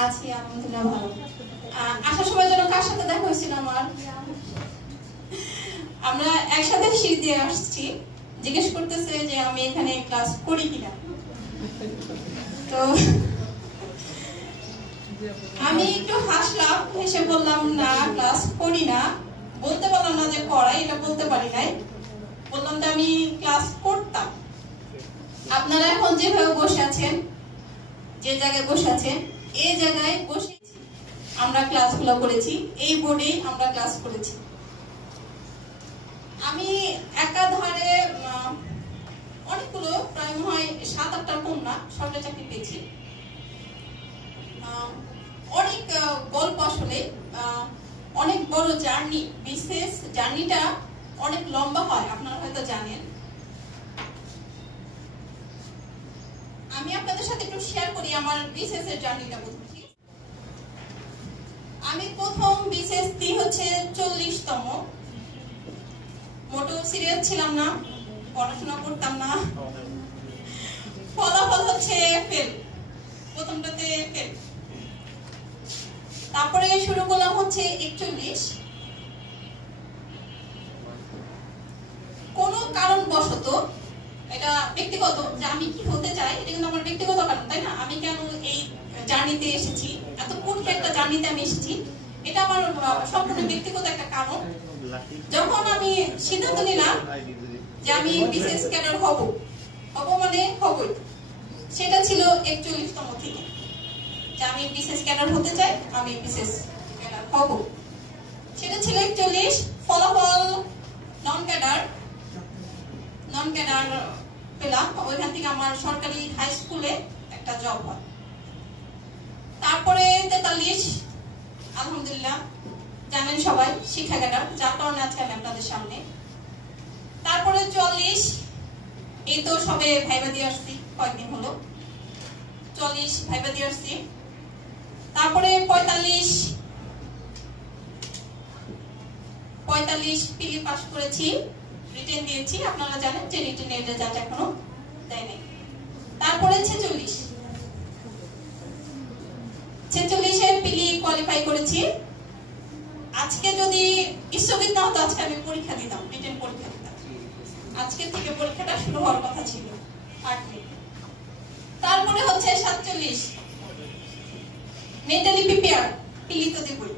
আছি আলহামদুলিল্লাহ ভালো। আসার সময় যেন কার সাথে দেখা হয়েছিল আমার, আমরা একসাথে সিঁড়ি দিয়ে আসছি, জিজ্ঞেস করতেছে যে আমি এখানে ক্লাস করি কিনা। তো আমি একটু হাসলাম, হেসে বললাম না ক্লাস করি না। বলতে পারলাম না যে করাই, এটা বলতে পারি নাই। বললাম যে আমি ক্লাস করতাম। আপনারা এখন যেভাবে বসে আছেন, যে জায়গায় বসে আছেন, এই জায়গায় বসে আমরা ক্লাসগুলো করেছি, এই বোর্ডেই আমরা ক্লাস করেছি। আমি একাধারে অনেকগুলো, প্রায় মনে হয় 7-8টা কন্যা সরকারি চাকরি পেয়েছি। অনেক গল্প, আসলে অনেক বড় জার্নি। বিশেষ জার্নিটা অনেক লম্বা হয়, আপনারা হয়তো জানেন। আমি আপনাদের সাথে একটু শেয়ার করি আমার বিশেষ এর জার্নিটা। আমি প্রথম বিশেষ হচ্ছে 40তম। মোটেও সিরিয়াস ছিলাম না, পড়াশোনা করতাম না, ফলাফল হচ্ছে ফেল, প্রথমটাতে ফেল। তারপরে শুরু করলাম হচ্ছে 41। কোন কারণবশত, এটা ব্যক্তিগত, যে আমি কি হতে চাই, এটা কিন্তু আমার ব্যক্তিগত কারণ, তাই না? আমি কেন এই জার্নিতে এসেছি, এত কঠিন একটা জার্নিতে আমি এসেছি, এটা আমার সম্পূর্ণ ব্যক্তিগত একটা কারণ। যখন আমি সিদ্ধান্ত নিলাম যে আমি বিশেষ ক্যাডার হব মানে হবই, সেটা ছিল 41তম থেকে, যে আমি বিশেষ ক্যাডার হতে চাই, আমি বিশেষ ক্যাডার হব, সেটা ছিল 41। ফলাফল নন ক্যাডার পেলাম। ওইখান থেকে আমার সরকারি হাই স্কুলে একটা জব হয়। তারপরে 43, আলহামদুলিল্লাহ জানেন সবাই, শিক্ষা ক্যাডার, যার কারণে আজকে আমি আপনাদের সামনে। তারপরে 44, এই তো সবে ভাইবা দিয়ে আসছি, কয়েকদিন হলো 44 ভাইবা দিয়ে আসছি। তারপরে 45 পিলি পাস করেছি, রিটেন দিয়েছি। আপনারা জানেন যে রিটেনের রেজাল্ট এখনো দেয় নাই। তারপরে 46 পিলি কোয়ালিফাই করেছি। আজকে যদি স্থগিত না হতো, আজকে আমি পরীক্ষা দিতাম, রিটেন পরীক্ষা দিতাম। আজকে থেকে পরীক্ষাটা শুরু হওয়ার কথা ছিল। তারপরে হচ্ছে 47 মেন্টালি প্রিপেয়ার, পিলি তো দিবই,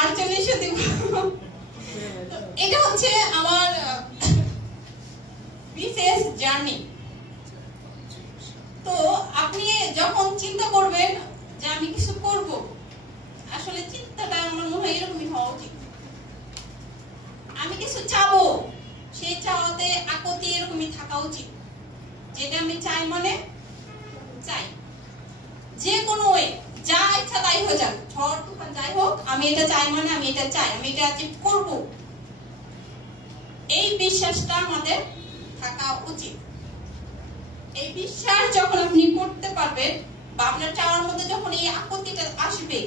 48 দিব। এটা হচ্ছে আমার বিশেষ জার্নি। তো আপনি যখন চিন্তা করবেন যে আমি কিছু করব, আসলে চিন্তাটা আমার মনে হয় এরকমই হওয়া উচিত। আমি কিছু চাবো, সেই চাওয়াতে আকতি এরকমই থাকা উচিত, যেটা আমি চাই মানে চাই, যে কোনো ওয়ে, যা ইচ্ছা তাই হয়ে যাক, ঝড় তুফান যাই হোক, আমি এটা চাই মানে আমি এটা চাই, আমি এটা অ্যাচিভ করব। এই বিশ্বাসটা আমাদের থাকা উচিত। এই বিশ্বাস যখন আপনি করতে পারবেন, বা আপনার চাওয়ার মধ্যে যখন এই আপত্তিটা আসবে,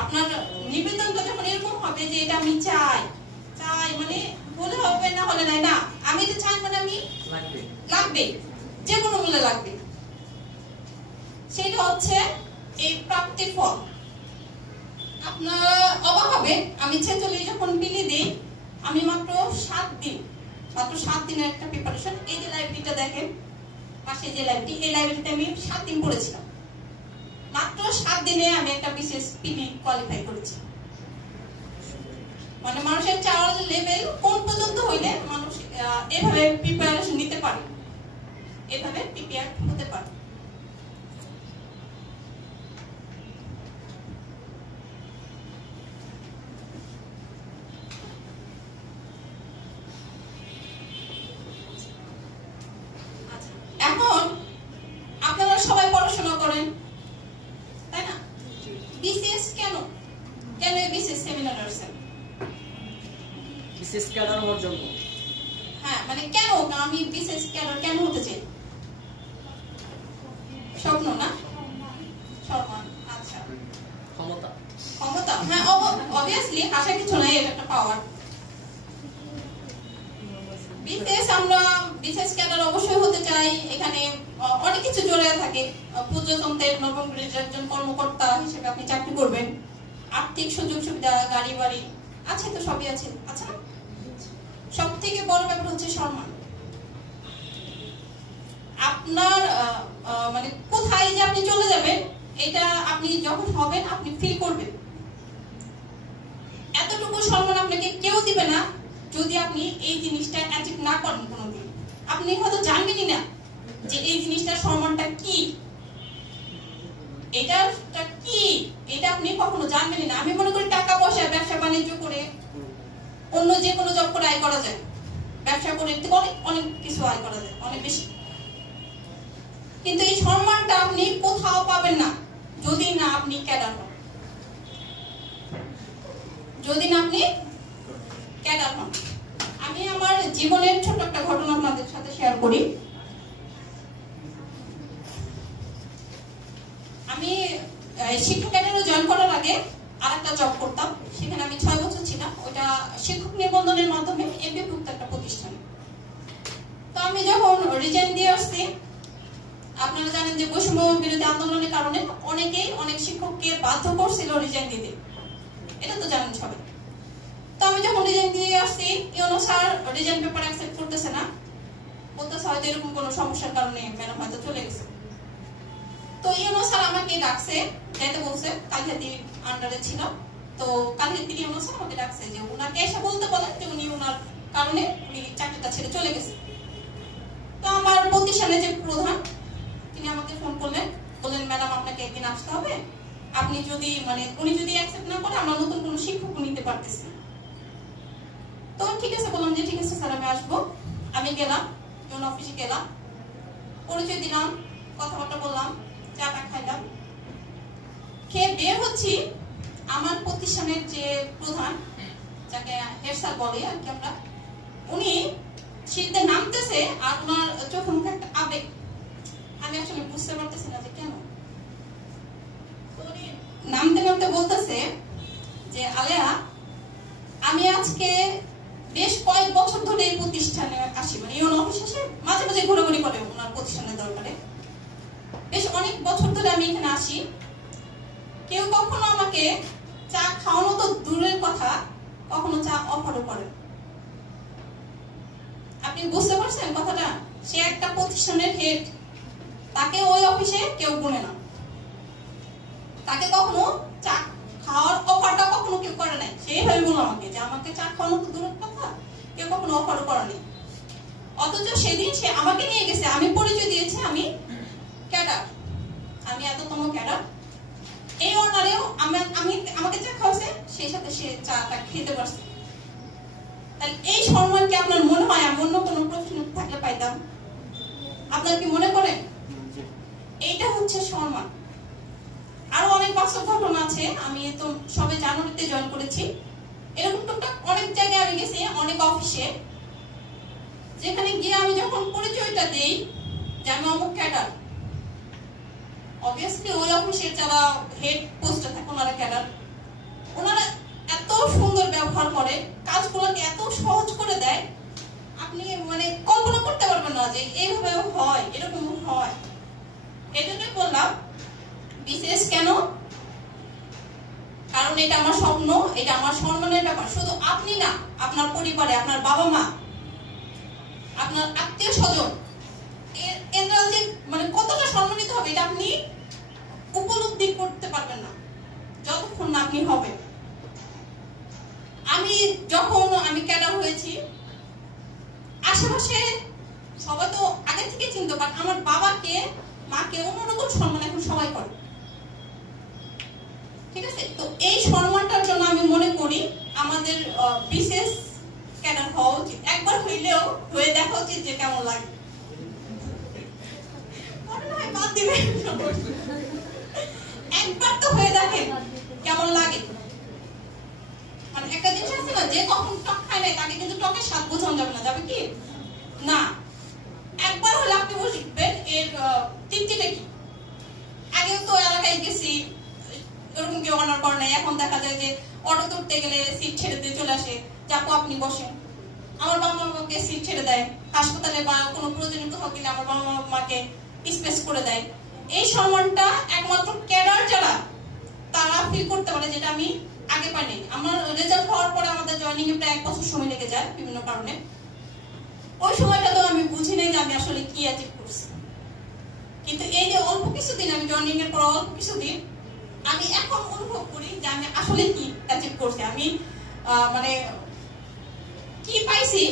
আপনার নিবেদনটা যখন এরকম হবে যে এটা আমি চাই মানে বলে হবে না হলে নাই, না আমি এটা চাই মানে আমি লাগবে, যে কোনো মূল্যে লাগবে, সেটা হচ্ছে এই প্রাপ্তির ফল। আপনার অবাক হবে, আমি 46 যখন পিলি দিই, আমি মাত্র 7 দিনের একটা প্রিপারেশন। এই যে লাইব্রেরিটা দেখেন পাশে, যে লাইব্রেরি, এই লাইব্রেরিতে আমি 7 দিন পড়েছিলাম। মাত্র 7 দিনে আমি একটা বিশেষ পিলি কোয়ালিফাই করেছি। মানে মানুষের চাওয়ার লেভেল কোন পর্যন্ত হইলে মানুষ এভাবে প্রিপারেশন নিতে পারে, এভাবে প্রিপেয়ার হতে পারে। এখন আপনারা সবাই পড়াশোনা করেন, তাই না? বিসিএস কেন বিসিএস সেমিনার আসছেন? বিসিএস ক্যাডার হওয়ার জন্য। হ্যাঁ, মানে কেন আমি বিসিএস ক্যাডার কেন হতে চাই? স্বপ্ন না, সম্মান, আচ্ছা, ক্ষমতা। হ্যাঁ, অবভিয়াসলি আশা কিছু নাই, এটা একটা পাওয়ার। বিসিএস, আমরা বিসিএস ক্যাডার অবশ্যই হতে চাই। এখানে অনেক কিছু জড়িয়ে থাকে। পর্যটনদের নবম গ্রেডের একজন কর্মকর্তা হিসেবে আপনি চাকরি করবেন, আর্থিক সুযোগ সুবিধা, গাড়ি বাড়ি আছে, তো সবই আছে, আচ্ছা না? সব থেকে বড় ব্যাপার হচ্ছে সম্মান। আপনার মানে কোথায় যে আপনি চলে যাবেন, এটা আপনি যখন হবেন আপনি ফিল করবেন। এতটুকু সম্মান আপনাকে কেউ দিবে না যদি আপনি এই জিনিসটা অ্যাচিভ না করেন কোনোদিন। আপনি হয়তো জানবেনই না যে এই জিনিসটার সম্মানটা কি, এটা কি, এটা আপনি কখনো জানবেনই না। আমি মনে করি টাকা পয়সা, ব্যবসা বাণিজ্য করে, অন্য যে কোনো জব করে আয় করা যায়, ব্যবসা করে অনেক কিছু আয় করা যায়, অনেক বেশি। কিন্তু এই সম্মানটা আপনি কোথাও পাবেন না যদি না আপনি ক্যাডার হন, যদি না আপনি ক্যাডার হন। আমি আমার জীবনের ছোট একটা ঘটনা আপনাদের সাথে শেয়ার করি। আমি শিক্ষক ক্যাডারে জয়েন করার আগে আরেকটা জব করতাম, সেখানে আমি 6 বছর ছিলাম। ওটা শিক্ষক নিবন্ধনের মাধ্যমে এমপিভুক্ত একটা প্রতিষ্ঠান। তো আমি যখন রিজাইন দিয়ে আসছি, আপনারা জানেন যে বৈষম্য বিরোধী আন্দোলনের কারণে অনেকেই অনেক শিক্ষককে বাধ্য করছিল রিজাইন দিতে, এটা তো জানেন সবাই। তো আমি যখন রিজাইন দিয়ে আসছি, you know sir resign paper accept করতেছে না, বলতেছে হয়তো এরকম কোনো সমস্যার কারণে ম্যাডাম হয়তো চলে গেছে। তো ইউনো স্যার আমাকে ডাকছে, যাইতে বলছে, কালহাতি আন্ডারে ছিল। তো কালহাতি ইউনো স্যার আমাকে ডাকছে যে উনাকে এসে বলতে বলেন যে উনি ওনার কারণে উনি চাকরিটা ছেড়ে চলে গেছে। তো আমার প্রতিষ্ঠানের যে প্রধান, তিনি আমাকে ফোন করলেন, বললেন ম্যাডাম আপনাকে একদিন আসতে হবে, আপনি যদি উনি যদি অ্যাকসেপ্ট না করে আমরা নতুন কোনো শিক্ষক নিতে পারতেছি না। তো ঠিক আছে বললাম যে ঠিক আছে স্যার আমি আসবো। আমি গেলাম, ইউনো অফিসে গেলাম, পরিচয় দিলাম, কথাবার্তা বললাম, চাটা খাইলাম, খেয়ে বের হচ্ছি। আমার প্রতিষ্ঠানের যে প্রধান, যাকে হেড স্যার বলে আর কি আমরা, উনি সিঁড়িতে নামতেছে আর ওনার চোখে মুখে একটা আবেগ, আমি আসলে বুঝতে পারতেছি না যে কেন। উনি নামতে নামতে বলতেছে যে আলেয়া, আমি আজকে বেশ কয়েক বছর ধরে এই প্রতিষ্ঠানে আসি, ইউনো অফিসে মাঝে মাঝে ঘোরাঘুরি করে ওনার প্রতিষ্ঠানের দরকারে, বেশ অনেক বছর ধরে আমি এখানে আসি। কেউ কখনো আমাকে চা খাওয়ানো তো দূরের কথা, কখনো চা অফারও করে। আপনি বুঝতে পারছেন কথাটা? সে একটা প্রতিষ্ঠানের হেড, তাকে ওই অফিসে কেউ গুনে না, তাকে কখনো চা খাওয়ার অফারটা কখনো কেউ করে নাই। সেইভাবে বললো আমাকে যে আমাকে চা খাওয়ানো তো দূরের কথা, কেউ কখনো অফারও করেনি। অথচ সেদিন সে আমাকে নিয়ে গেছে, আমি পরিচয় দিয়েছি আমি ক্যাডার, আমি এততম ক্যাডার। এই অনারেও আমাকে চা খাওয়াছে, সেই সাথে সে চাটা খেতে পারছে। তাহলে এই সম্মান কি আপনার মনে হয় আমি অন্য কোনো প্রফেশনে থাকলে পাইতাম? আপনার কি মনে করেন? এইটা হচ্ছে সম্মান। আরো অনেক বাস্তব ঘটনা আছে। আমি তো সবে জানুয়ারিতে জয়েন করেছি, এরকম টুকটাক অনেক জায়গায় আমি গেছি, অনেক অফিসে, যেখানে গিয়ে আমি যখন পরিচয়টা দেই যে আমি অমুক ক্যাডার, অবভিয়াসলি ওই অফিসের যারা হেড পোস্টে থাকে ওনারা ক্যাডার, ওনারা এত সুন্দর ব্যবহার করে, কাজগুলোকে এত সহজ করে দেয়, আপনি কল্পনা করতে পারবেন না যে এইভাবে হয়, এরকম হয়। এই জন্যই বললাম বিশেষ কেন, কারণ এটা আমার স্বপ্ন, এটা আমার সম্মানের ব্যাপার। শুধু আপনি না, আপনার পরিবারে আপনার বাবা মা, আপনার আত্মীয় স্বজন, এরা যে কতটা সম্মানিত হবে এটা আপনি উপলব্ধি করতে পারবেন না যতক্ষণ না আপনি হবেন। আমি ক্যাডার হয়েছি, আশেপাশে সবাই তো আগে থেকে চিনতে পারে, আমার বাবাকে মাকে অন্যরকম সম্মান এখন সবাই করে, ঠিক আছে? তো এই সম্মানটার জন্য আমি মনে করি আমাদের বিশেষ ক্যাডার হওয়া উচিত। একবার হইলেও হয়ে দেখা উচিত যে কেমন লাগে। একবার তো হয়ে দেখেন কেমন লাগে। একটা জিনিস আছে না, যে কখন টক খায় নাই তাকে কিন্তু টকের স্বাদ বোঝানো যাবে না, যাবে কি না? একবার হলে আপনি বুঝবেন এর তৃপ্তিটা কি। আগেও তো এলাকায় গেছি, এরকম কেউ অনার করে নাই। এখন দেখা যায় যে অটো তুলতে গেলে সিট ছেড়ে দিয়ে চলে আসে, যাপু আপনি বসেন। আমার বাবা মাকে সিট ছেড়ে দেয়, হাসপাতালে বা কোনো প্রয়োজনীয় কোথাও গেলে আমার বাবা মাকে স্পেস করে দেয়। এই সম্মানটা একমাত্র ক্যাডার যারা তারা ফিল করতে পারে, যেটা আমি আগে পাইনি। আমার রেজাল্ট হওয়ার পরে আমাদের জয়েনিং এ প্রায় 1 বছর সময় লেগে যায় বিভিন্ন কারণে। ওই সময়টা তো আমি বুঝি নাই যে আমি আসলে কি অ্যাচিভ করছি, কিন্তু এই যে অল্প কিছুদিন, আমি জয়েনিং এর পর অল্প কিছুদিন আমি এখন অনুভব করি যে আমি আসলে কি অ্যাচিভ করছি, আমি মানে কি পাইছি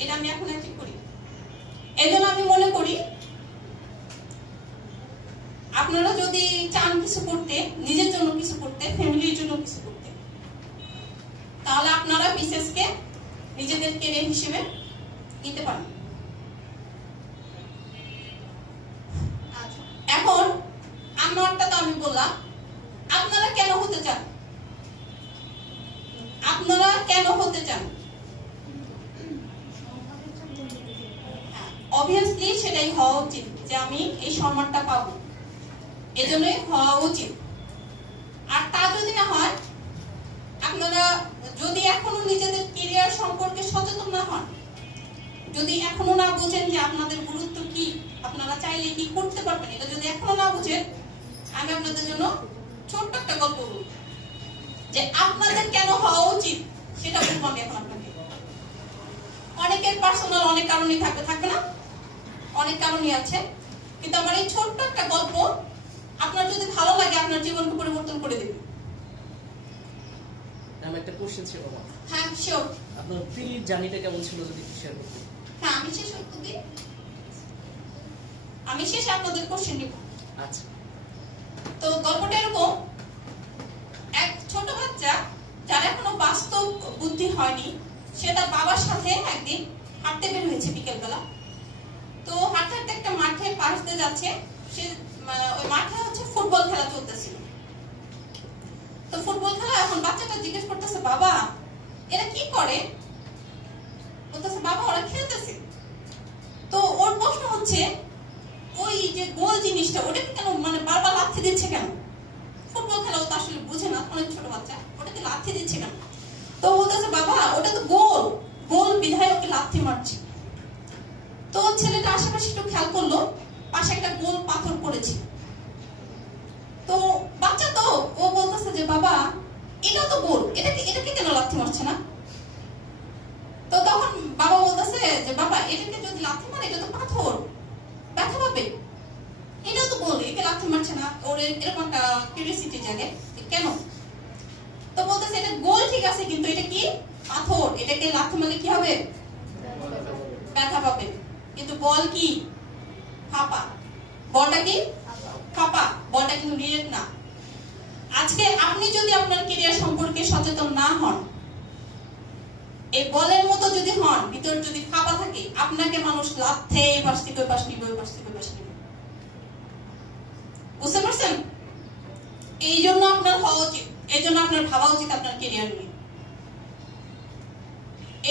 এটা আমি এখন অ্যাচিভ করি। এই জন্য আমি মনে করি আপনারা যদি চান কিছু করতে, নিজের জন্য কিছু করতে, ফ্যামিলির জন্য কিছু করতে, তাহলে আপনারা বিসিএস কে নিজেদের ক্যারিয়ার হিসেবে নিতে পারেন। আচ্ছা, এখন আমারটা তো আমি বললাম, আপনারা কেন হতে চান? আপনারা কেন হতে চান? অবভিয়াসলি সেটাই হওয়া উচিত যে আমি এই সম্মানটা পাবো, এজন্যই হওয়া উচিত। আর তা যদি না হয়, আপনারা যদি এখনো নিজেদের ক্যারিয়ার সম্পর্কে সচেতন না হন, যদি এখনো না বুঝেন যে আপনাদের গুরুত্ব কি, আপনারা চাইলে কি করতে পারবেন, এটা যদি এখনো না বুঝেন, আমি আপনাদের জন্য ছোট্ট একটা গল্প বলবো যে আপনাদের কেন হওয়া উচিত সেটা বলবো আমি এখন আপনাকে। অনেকের পার্সোনাল অনেক কারণই থাকবে না, অনেক কারণই আছে, কিন্তু আমার এই ছোট্ট একটা গল্প আপনার যদি ভালো লাগে আপনার জীবনকে পরিবর্তন করে দেবে। আমার একটা কোশ্চেন ছিল। হ্যাঁ শিওর। আপনার প্রি জার্নিটা কেমন ছিল যদি শেয়ার করতেন? হ্যাঁ আমি শেষ করতে দিই, আমি শেষে আপনাদের কোশ্চেন দিব। আচ্ছা, তো গল্পটা এরকম, এক ছোট বাচ্চা যার এখনো বাস্তব বুদ্ধি হয়নি, সে তার বাবার সাথে একদিন হাঁটতে বের হয়েছে বিকেলবেলা। তো হাঁটতে হাঁটতে একটা মাঠে পাশ দিয়ে যাচ্ছে, সে ওই মাঠে হচ্ছে ফুটবল খেলা চলতেছিল। তো ফুটবল খেলা, এখন বাচ্চাটা জিজ্ঞেস করতেছে, বাবা এরা কি করে? বলতেছে, বাবা ওরা খেলতেছে। তো ওর প্রশ্ন হচ্ছে, ওই যে গোল জিনিসটা ওটাকে কেন মানে বারবার লাথি দিচ্ছে কেন? ফুটবল খেলা ও তো আসলে বুঝে না, অনেক ছোট বাচ্চা, ওটাকে লাথি দিচ্ছে কেন? তো বলতেছে, বাবা ওটা তো গোল, গোল বিধায় ওকে লাথি মারছে। তো ছেলেটা আশেপাশে একটু খেয়াল করলো, পাশে একটা গোল পাথর পড়েছে। তো বাচ্চা তো ও বলতেছে যে, বাবা এটা তো গোল, এটাকে কেন লাথি মারছে না? তো তখন বাবা বলতেছে যে, বাবা এটাকে যদি লাথি মারে এটা তো পাথর, ব্যথা পাবে, এটা তো গোল, একে লাথি মারছে না। ওর এরকম একটা কিউরিওসিটি জাগে, কেন? তো বলতেছে, এটা গোল ঠিক আছে, কিন্তু এটা কি পাথর, এটাকে লাথি মারলে কি হবে? ব্যথা পাবে। কিন্তু বল কি? ফাঁপা। বলটা কি? ফাঁপা। বলটা কিন্তু ডিরেক্ট না। আজকে আপনি যদি আপনার ক্যারিয়ার সম্পর্কে সচেতন না হন, এই বলের মতো যদি হন, ভিতর যদি ফাঁপা থাকে, আপনাকে মানুষ লাথে এই পাশ থেকে ওই পাশ নিবে, ওই পাশ থেকে ওই পাশ নিবে। বুঝতে পারছেন? এই জন্য আপনার হওয়া উচিত, এই জন্য আপনার ভাবা উচিত আপনার ক্যারিয়ার নিয়ে।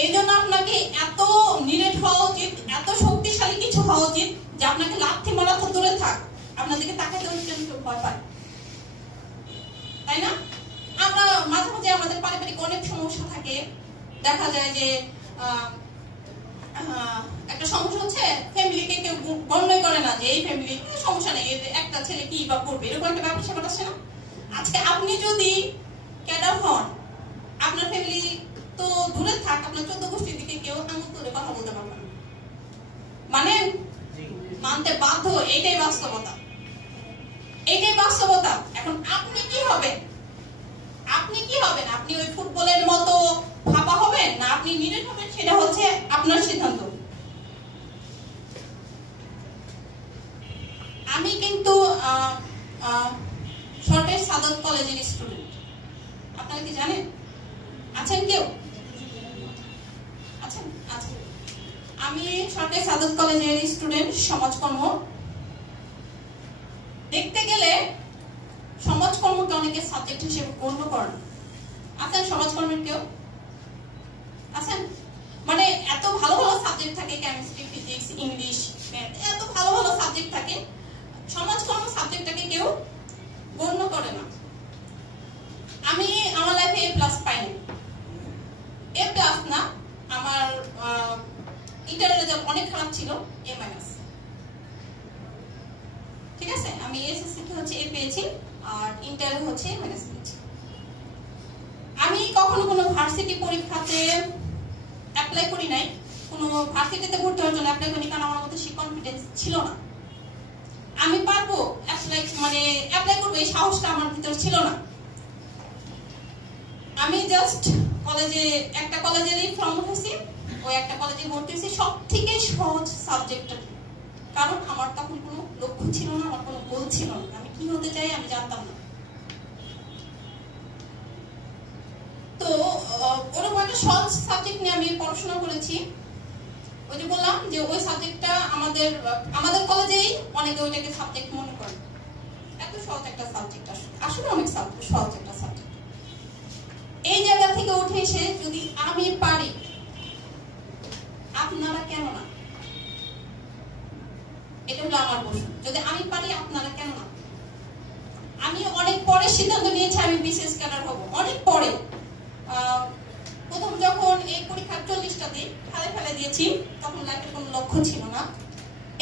এই জন্য আপনাকে এত নিরেট হওয়া উচিত, এত শক্তিশালী কিছু হওয়া উচিত যে আপনাকে লাথি মারা তো দূরে থাক, আপনাদেরকে তাকাতে কেউ ভয় পায়, তাই না? আমরা মাঝে মাঝে আমাদের পারিবারিক অনেক সমস্যা থাকে, দেখা যায় যে একটা সমস্যা হচ্ছে ফ্যামিলিকে কেউ গণ্যই করে না, যে এই ফ্যামিলি সমস্যা নেই, একটা ছেলে কি বা করবে, এরকম একটা ব্যাপার স্যাপার আছে না? আজকে আপনি যদি ক্যাডার হন, আপনার ফ্যামিলি তো দূরে থাক, আপনার 14 গোষ্ঠীর দিকে কেউ আঙুল তুলে কথা বলতে পারবে না, মানে মানতে বাধ্য। এইটাই বাস্তবতা, এইটাই বাস্তবতা। এখন আপনি কি হবেন? আপনি কি হবেন? আপনি ওই ফুটবলের মতো ফাঁপা হবেন না আপনি নিরেট হবেন, সেটা হচ্ছে আপনার সিদ্ধান্ত। আমি কিন্তু সরকারি সাদত কলেজের স্টুডেন্ট, আপনারা কি জানেন? আছেন কেউ? আছেন? আচ্ছা, আমি সরকারি সাদত কলেজের স্টুডেন্ট, সমাজকর্ম। দেখতে গেলে সমাজকর্মকে অনেকে সাবজেক্ট হিসেবে গণ্য করেন। আছেন সমাজকর্মের কেউ? আছেন? মানে এত ভালো ভালো সাবজেক্ট থাকে, কেমিস্ট্রি, ফিজিক্স, ইংলিশ, ম্যাথ, এত ভালো ভালো সাবজেক্ট থাকে, সমাজকর্ম সাবজেক্টটাকে কেউ গণ্য করে না। আমি আমার লাইফে A+ পাইনি। A+ না, আমার ইন্টারের রেজাল্ট অনেক খারাপ ছিল, A-। ঠিক আছে, আমি এসএসসি তে হচ্ছে এ পেয়েছি আর ইন্টারে হচ্ছে মাইনাস পেয়েছি। আমি কখনো কোনো ভার্সিটি পরীক্ষাতে অ্যাপ্লাই করি নাই, কোনো ভার্সিটিতে ভর্তি হওয়ার জন্য অ্যাপ্লাই করি, কারণ আমার মধ্যে সেই কনফিডেন্স ছিল না। আমি পারবো অ্যাপ্লাই করবো এই সাহসটা আমার ভিতরে ছিল না। আমি জাস্ট একটা কলেজেরই ফর্ম উঠেছি, ওই একটা কলেজে ভর্তি হয়েছি, সব থেকে সহজ সাবজেক্টটা, কারণ আমার তখন কোনো লক্ষ্য ছিল না, আমার কোনো গোল ছিল না, আমি কি হতে চাই আমি জানতাম না। তো ওরকম একটা সহজ সাবজেক্ট নিয়ে আমি পড়াশোনা করেছি। ওই যে বললাম যে ওই সাবজেক্টটা আমাদের কলেজেই অনেকে ওইটাকে সাবজেক্ট মনে করে, এত সহজ একটা সাবজেক্ট, আসলে অনেক সহজ একটা সাবজেক্ট। এই জায়গা থেকে উঠে এসে যদি আমি পারি, আপনারা কেন না? এটা হলো আমার প্রশ্ন, যদি আমি পারি আপনারা কেন না? আমি অনেক পরে সিদ্ধান্ত নিয়েছি আমি বিসিএস ক্যাডার হব, অনেক পরে। প্রথম যখন এই পরীক্ষার 40টা দিই, ফেলে দিয়েছি, তখন লাইফের কোনো লক্ষ্য ছিল না।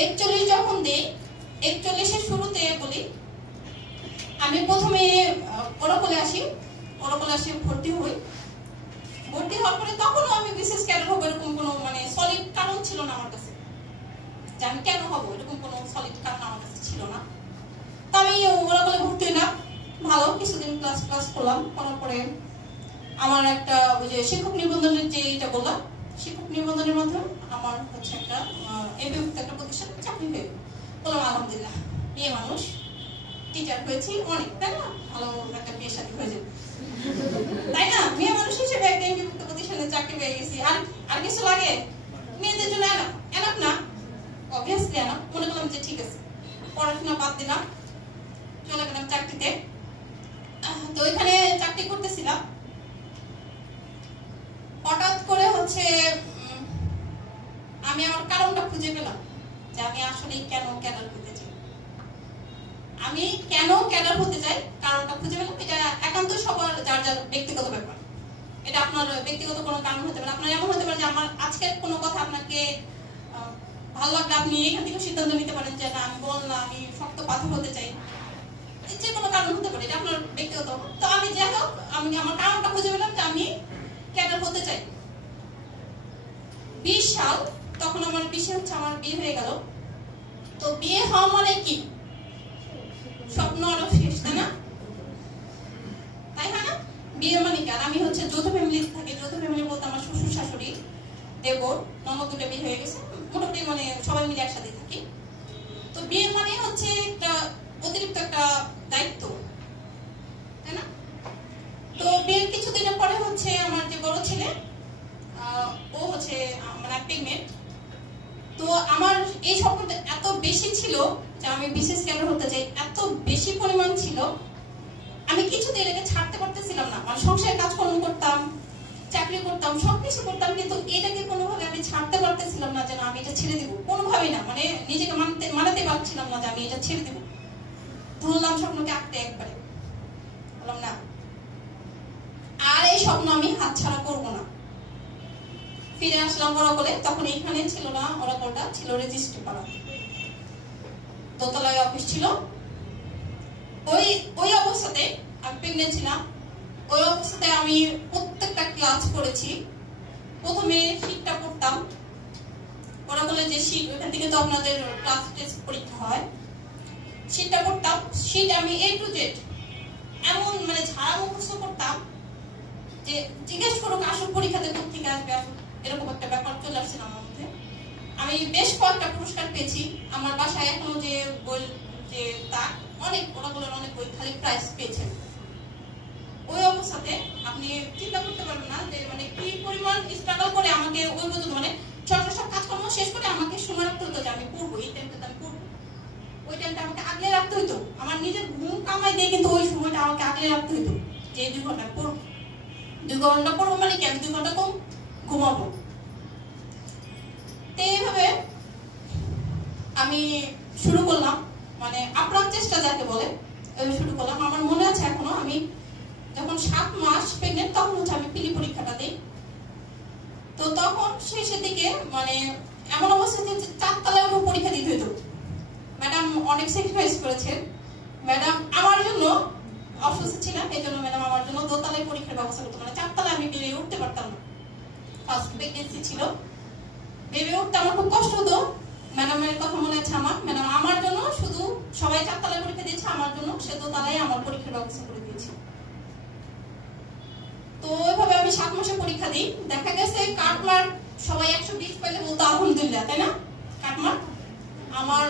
41 যখন দিই, 41-এর শুরুতে বলি, আমি প্রথমে ওরাকলে আসি ভর্তি হই। ভর্তি হওয়ার পরে তখনও আমি বিসিএস ক্যাডার হবো এরকম কোনো সলিড কারণ ছিল না আমার কাছে, যে আমি কেন হবো এরকম কোনো সলিড কারণ আমার কাছে ছিল না। তো আমি ওরাকলে ভর্তি হলাম, ভালো কিছুদিন ক্লাস করলাম, করার পরে আমার একটা ওই যে শিক্ষক নিবন্ধনের যে এটা বললাম, শিক্ষক নিবন্ধনের মাধ্যমে আমার হচ্ছে একটা এমবিভুক্ত একটা প্রতিষ্ঠানে চাকরি হয়ে বললাম আলহামদুলিল্লাহ, মেয়ে মানুষ টিচার হয়েছি, অনেক, তাই না? ভালো একটা বিয়ে শাদী হয়ে যাবে, তাই না? মেয়ে মানুষ হিসেবে একটা এমবিভুক্ত প্রতিষ্ঠানে চাকরি পেয়ে গেছি, আর কিছু লাগে? মেয়েদের জন্য এনাফ না, অবভিয়াসলি এনাফ। মনে করলাম যে ঠিক আছে, পড়াশোনা বাদ দিলাম, চলে গেলাম চাকরিতে। তো ওইখানে চাকরি করতেছিলাম, হঠাৎ করে হচ্ছে আমি আমার কারণটা খুঁজে পেলাম যে আমি আসলে কেন ক্যাডার হতে চাই। আমি কেন ক্যাডার হতে চাই কারণটা খুঁজে পেলাম। এটা একান্ত সবার যার যার ব্যক্তিগত ব্যাপার, এটা আপনার ব্যক্তিগত কোনো কারণ হতে পারে। আপনার এমন হতে পারে যে আমার আজকের কোনো কথা আপনাকে ভালো লাগলে আপনি এখান থেকে সিদ্ধান্ত নিতে পারেন যে না, আমি বললাম আমি শক্ত পাথর হতে চাই, যে কোনো কারণ হতে পারে, এটা আপনার ব্যক্তিগত। তো আমি যাই হোক, আমি আমার কারণটা খুঁজে পেলাম যে আমি ক্যাডার হতে চাই। 20 সাল, তখন আমার 20-এ হচ্ছে আমার বিয়ে হয়ে গেল। তো বিয়ে হওয়া মানে কি স্বপ্ন আরো শেষ, তাই না? তাই হয় না? বিয়ে মানে কি? আর আমি হচ্ছে যৌথ ফ্যামিলিতে থাকি। যৌথ ফ্যামিলি বলতে আমার শ্বশুর শাশুড়ি, দেবর, ননদ দুটো বিয়ে হয়ে গেছে, মোটামুটি সবাই মিলে একসাথে থাকি। তো বিয়ে মানে হচ্ছে একটা অতিরিক্ত একটা দায়িত্ব, তাই না? তো বিয়ের কিছুদিনের পরে হচ্ছে আমার যে বড় ছেলে, ও হচ্ছে প্রেগনেন্ট। তো আমার এই স্বপ্নটা এত বেশি ছিল যে আমি বিশেষ ক্যাডার হতে চাই, এত বেশি পরিমাণ ছিল, আমি কিছুদিন এটাকে ছাড়তে পারতেছিলাম না। সংসারের কাজকর্ম করতাম, চাকরি করতাম, সবকিছু করতাম, কিন্তু এটাকে কোনোভাবে আমি ছাড়তে পারতেছিলাম না যে আমি এটা ছেড়ে দিব, কোনোভাবেই না। নিজেকে মানাতে পারছিলাম না যে আমি এটা ছেড়ে দিব। ধরলাম স্বপ্নকে আঁকতে, একবারে বললাম না, আর এই স্বপ্ন আমি হাতছাড়া করবো না। ফিরে আসলাম ওরাকলে। তখন এইখানে ছিল না ওরাকলটা, ছিল রেজিস্ট্রি পাড়া, দোতলায় অফিস ছিল। ওই অবস্থাতে আমি প্রেগনেন্ট ছিলাম। ওই অবস্থাতে আমি প্রত্যেকটা ক্লাস করেছি। প্রথমে শীটটা পড়তাম, ওরাকলে যে শীট, ওইখান থেকে তো আপনাদের ক্লাস টেস্ট পরীক্ষা হয়, শীটটা পড়তাম। শীট আমি A to Z এমন ঝাড়া মুখস্থ করতাম যে জিজ্ঞেস করুক আসল পরীক্ষাতে কোথেকে আসবে, এরকম একটা ব্যাপার চলে আসছিল আমার মধ্যে। আমি বেশ কয়েকটা পুরস্কার পেয়েছি। আমার বাসায় এখনো যে বই, যে তা অনেক ওরাকলের অনেক বই খালি প্রাইজ পেয়েছেন। ওই অবস্থাতে আপনি চিন্তা করতে পারবেন না যে কি পরিমাণ স্ট্রাগল করে আমাকে ওই পর্যন্ত সব কাজকর্ম শেষ করে আমাকে সময় রাখতে হতো যে আমি পড়বো, এই টাইমটা আমি পড়বো। ওই টাইমটা আমাকে আগলে রাখতে হতো। আমার নিজের ঘুম কামাই দিয়ে কিন্তু ওই সময়টা আমাকে আগলে রাখতে হতো যে 2 ঘন্টা পড়বো। 2 ঘন্টা পড়বো কি আমি 2 ঘন্টা কম ঘুমাবো। তো এইভাবে আমি শুরু করলাম, আপ্রাণ চেষ্টা যাকে বলে, শুরু করলাম। আমার মনে আছে এখনো, আমি যখন 7 মাস প্রেগনেন্ট, তখন হচ্ছে আমি পিলি পরীক্ষাটা দিই। তো তখন শেষের দিকে এমন অবস্থা যে 4 তলায় পরীক্ষা দিতে হতো। ম্যাডাম অনেক অনেক স্যাক্রিফাইস করেছেন। ম্যাডাম আমার জন্য অসুস্থ ছিলাম, এই জন্য ম্যাডাম আমার জন্য দোতলায় পরীক্ষার ব্যবস্থা করতো, মানে 4 তলায় আমি বেরিয়ে উঠতে পারতাম না। ফার্স্ট প্রেগনেন্সি ছিল, বেরিয়ে উঠতে আমার খুব কষ্ট হতো। ম্যাডামের কথা মনে আছে আমার, ম্যাডাম আমার জন্য শুধু সবাই 4 তলায় পরীক্ষা দিয়েছে, আমার জন্য সে দোতলায় আমার পরীক্ষার ব্যবস্থা করে দিয়েছে। তো ওইভাবে আমি 7 মাসে পরীক্ষা দিই। দেখা গেছে কাটমার্ক সবাই 120 পেলে বলতো আলহামদুলিল্লাহ, তাই না? কাটমার্ক আমার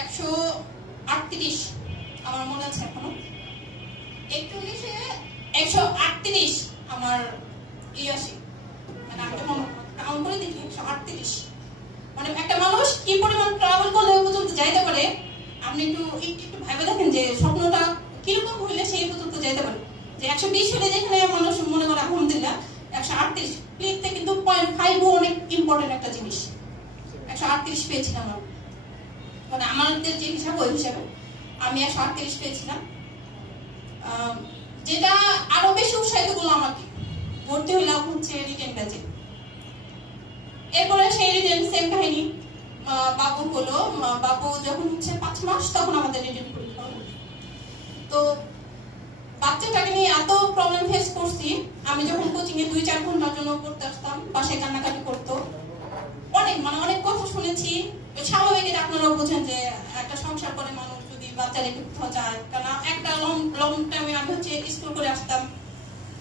138, আমার মনে আছে এখনো। 138 আমার আসে, মানে আমি যখন কাউন্ট করে দেখি 138। মানে একটা মানুষ কি পরিমাণ ট্রাভেল করলে ওই পর্যন্ত যাইতে পারে, আপনি একটু ভাবে দেখেন যে স্বপ্নটা কিরকম হইলে সেই পর্যন্ত যাইতে পারে। যে 120 হলে যেখানে মানুষ মনে করে আলহামদুলিল্লাহ, 138 প্লেটতে কিন্তু 0.5 অনেক ইম্পর্টেন্ট একটা জিনিস। 138 পেয়েছিলাম আমি, মানে আমাদের যে হিসাব ওই হিসাবে আমি 138 পেয়েছিলাম। যেটা আরো বেশি উৎসাহিত করলো আমাকে, ভর্তি হইলাম হচ্ছে রিটেন ব্যাচে। এরপরে সেই রিটেন সেম কাহিনী, বাবু হলো, বাবু যখন হচ্ছে 5 মাস তখন আমাদের রিটেন পরীক্ষা হলো। তো বাচ্চাটাকে নিয়ে এত প্রবলেম ফেস করছি, আমি যখন কোচিং এ 2-4 ঘন্টার জন্য পড়তে আসতাম, বাসায় কান্নাকাটি করতো, অনেক কথা শুনেছি। স্বাভাবিক, এটা আপনারাও বুঝেন যে একটা সংসার করে মানুষ যদি বাচ্চা রেখে কোথাও যায়, কারণ একটা লং টাইমে আমি হচ্ছে স্কুল করে আসতাম,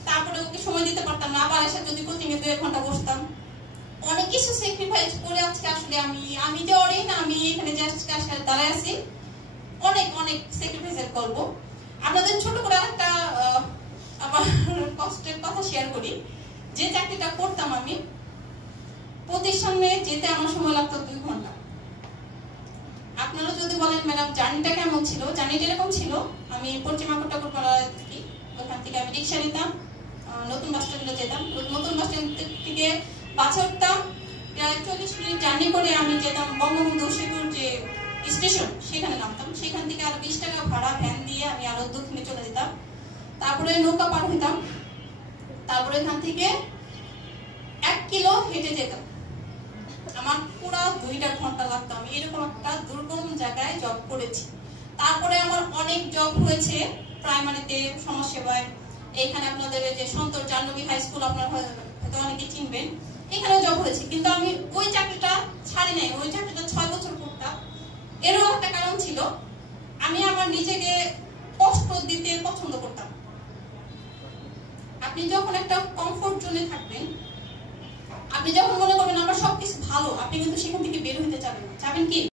তারপরে ওকে সময় দিতে পারতাম না, আবার এসে যদি কোচিং এ 2-1 ঘন্টা বসতাম। অনেক কিছু স্যাক্রিফাইস করে আজকে আসলে আমি যে অনেক না, আমি এখানে যে আজকে দাঁড়ায় আছি, অনেক স্যাক্রিফাইসের গল্প। আপনাদের ছোট করে একটা আমার কষ্টের কথা শেয়ার করি। যে চাকরিটা করতাম আমি, প্রতিষ্ঠানে যেতে আমার সময় লাগতো 2 ঘন্টা। আপনারা যদি বলেন ম্যাডাম জার্নিটা কেমন ছিল, জার্নিটা এরকম ছিল, আমি পশ্চিমা কোটাকুরপাড়ায় থাকি, ওখান থেকে আমি রিক্সা নিতাম, নতুন বাস স্ট্যান্ডে যেতাম, নতুন বাস স্ট্যান্ড থেকে বাসে উঠতাম, প্রায় 40 মিনিট জার্নি করে আমি যেতাম বঙ্গবন্ধু সেতুর যে স্টেশন, সেখানে নামতাম। সেখান থেকে আরো 20 টাকা ভাড়া ভ্যান দিয়ে আমি আরো দক্ষিণে চলে যেতাম, তারপরে নৌকা পার হইতাম, তারপরে এখান থেকে 1 কিলো হেঁটে যেতাম। আমার পুরো 2 ঘন্টা লাগতো। আমি এরকম একটা দুর্গম জায়গায় জব করেছি। তারপরে আমার অনেক জব হয়েছে প্রাইমারিতে, সমাজসেবায়। এখানে আপনাদের যে সন্তর জাহ্নবী হাই স্কুল, আপনারা হয়তো অনেকে চিনবেন, এখানে জব হয়েছে। কিন্তু আমি ওই চাকরিটা ছাড়ি নাই, ওই চাকরিটা 6 বছর করতাম। এরও একটা কারণ ছিল, আমি আমার নিজেকে কষ্ট দিতে পছন্দ করতাম। আপনি যখন একটা কমফোর্ট জোনে থাকবেন, আপনি যখন মনে করবেন আমার সবকিছু ভালো, আপনি কিন্তু সেখান থেকে বের হইতে চাবেন কি?